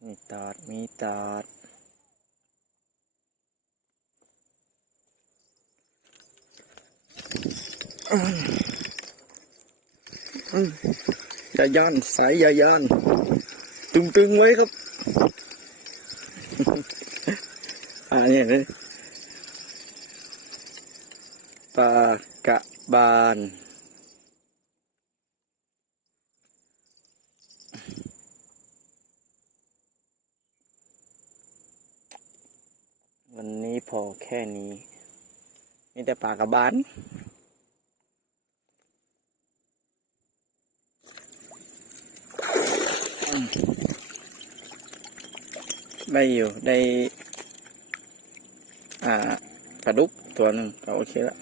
mi tọt mi tọt dạ dân sải dạ dân trưng quấy khóc à nhìn đi ta cạ bàn วันนี้พอแค่นี้ มีแต่ปากระบานได้อยู่ได้ อ่ากระดุกตัวหนึ่งก็โอเคแล้ว